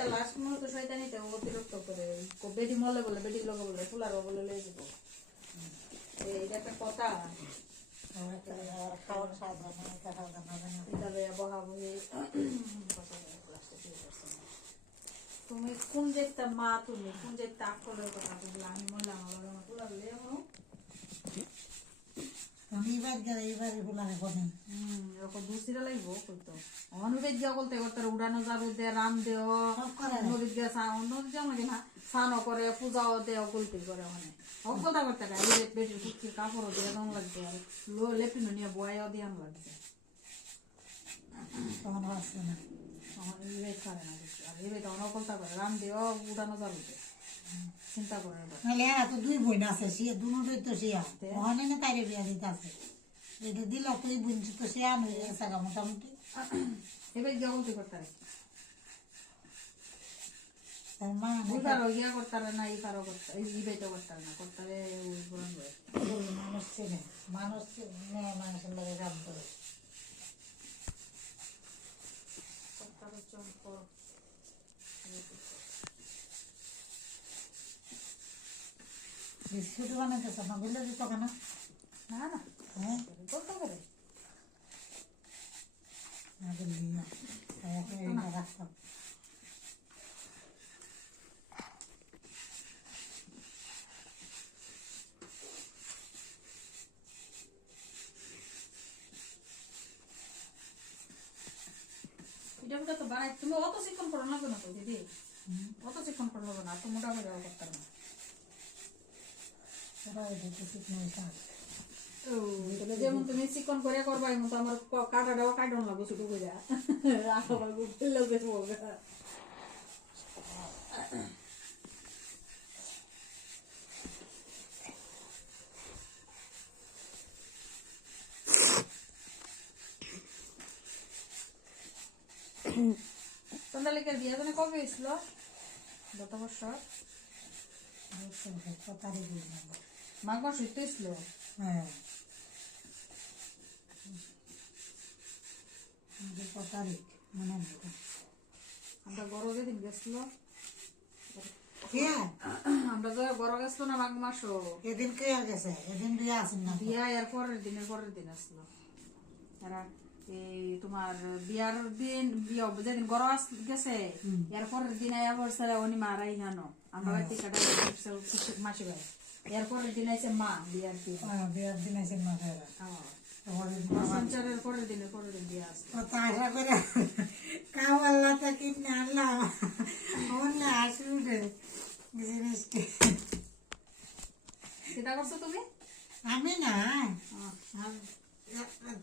এটা লাস্ট মুহূর্তে শয়তানিতে অতিরিক্ত করে বেটি মলে বলে বেটি লোক বলে ফুলার বলে লয়ে যাব এইটা একটা কথা খাওয়ার সাধারণ এটা সাধারণ এটা লয়ে বহাবো তুমি কোন দেখতা মা তুমি কোন দেখতা আকলের কথা বললা আমি মনে আমার ফুলার লয়ে যাবো আমি এইবার ফুলারে বনে এরকম দুসিরা লাগবো কইতো অনুবেদ গিয়া বলতে করতে উড়ানো যাবে দে রাম দেও নদীর গিয়া নদী যাও নাকি না স্নানও করে পূজাও দেও গল্পি করে ওখানে অজ্ঞতা করতে গাই বেটির কুচির কাপড়ও দিয়ে দাম লাগবে আর লেপিনো নিয়ে বয়াও দিয়ে আম লাগছে তখন আসছে না তখন ইবেদ করে না কিছু আর ইবেদ তখন অকলতা করে রাম দেও উড়ানো যাবে চিন্তা করে নাহলে এরা তো দুই বোন আছে সে দুটোই তো শিয়া ওখানে না তাইরে বিয়া দিতে আছে এটা দিল তুই বোন তো সে আন হয়ে গেছে মোটামুটি এবার গিয়া বলতে করতে তার মা বুঝারও গিয়া করতারে না ইফারও করতে ইবেদও করতারে না করতারে মানুষ চেনে মানুষের লাগে কাম করে বিস্কুট বানাইতেছ না বললে দিত কেন না না হ্যাঁ করতে পারে রাখতাম এটা তো বানাই তুমি অত চিকন করো না কেন তো দিদি অত চিকন করলো না তো মোটা করে করতে না যেমন তুমি চিকন করে করবা এমন তো আমার কাটাটাও কাটন লাগবে শুধু করে আবার ফেলে দেবো চন্দ্রালিকার বিয়ে জানে কবে হয়েছিল গত বছর মাঘ মাস হইতে হয়েছিল হ্যাঁ তারিখ মনে আমরা বড় যেদিন গেছিল হ্যাঁ আমরা যে বড় গেছিল না মাঘ মাসও এদিন কে গেছে এদিন বিয়ে আসেন না বিয়া এর পরের দিন আসলো এরা এই তোমার বিয়ার দিন বিয়া যেদিন গরম গেছে এর পরের দিন আয়া পড়ছে উনি মারাই নানো আমরা বাড়িতে কাটা মাসি ভাই এর পরের দিন আছে মা বিয়ার দিন বিয়ার দিন আছে মা সঞ্চারের পরের দিন বিয়া আসছে আশা করে কাওয়াল্লা থেকে আনলাম অন্য আসবে জিনিসটি সেটা করছো তুমি আমি না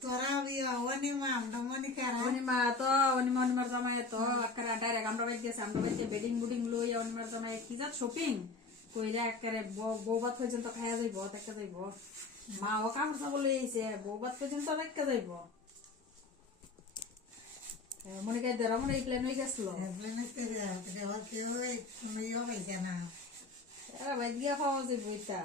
তোরা অনিমা আমরা মনিকারা অনিমা তো অনিমার জামাই তো একেবারে ডাইরেক্ট আমরা বাড়ি গেছে আমরা বাড়িতে বেডিং বুডিং লই অনিমার জামাই কি যা শপিং কইরা একেবারে বৌবাত পর্যন্ত খাইয়া যাইব দেখা যাইব মা ও কাপড় চাপড় লই আইছে বৌবাত পর্যন্ত দেখা যাইব মনে কাই দেরা মনে এই প্ল্যান হয়ে গেছিল কেউ কোনো ইয়ে পাইছে না এরা বাইক গিয়া খাওয়া যাইব এটা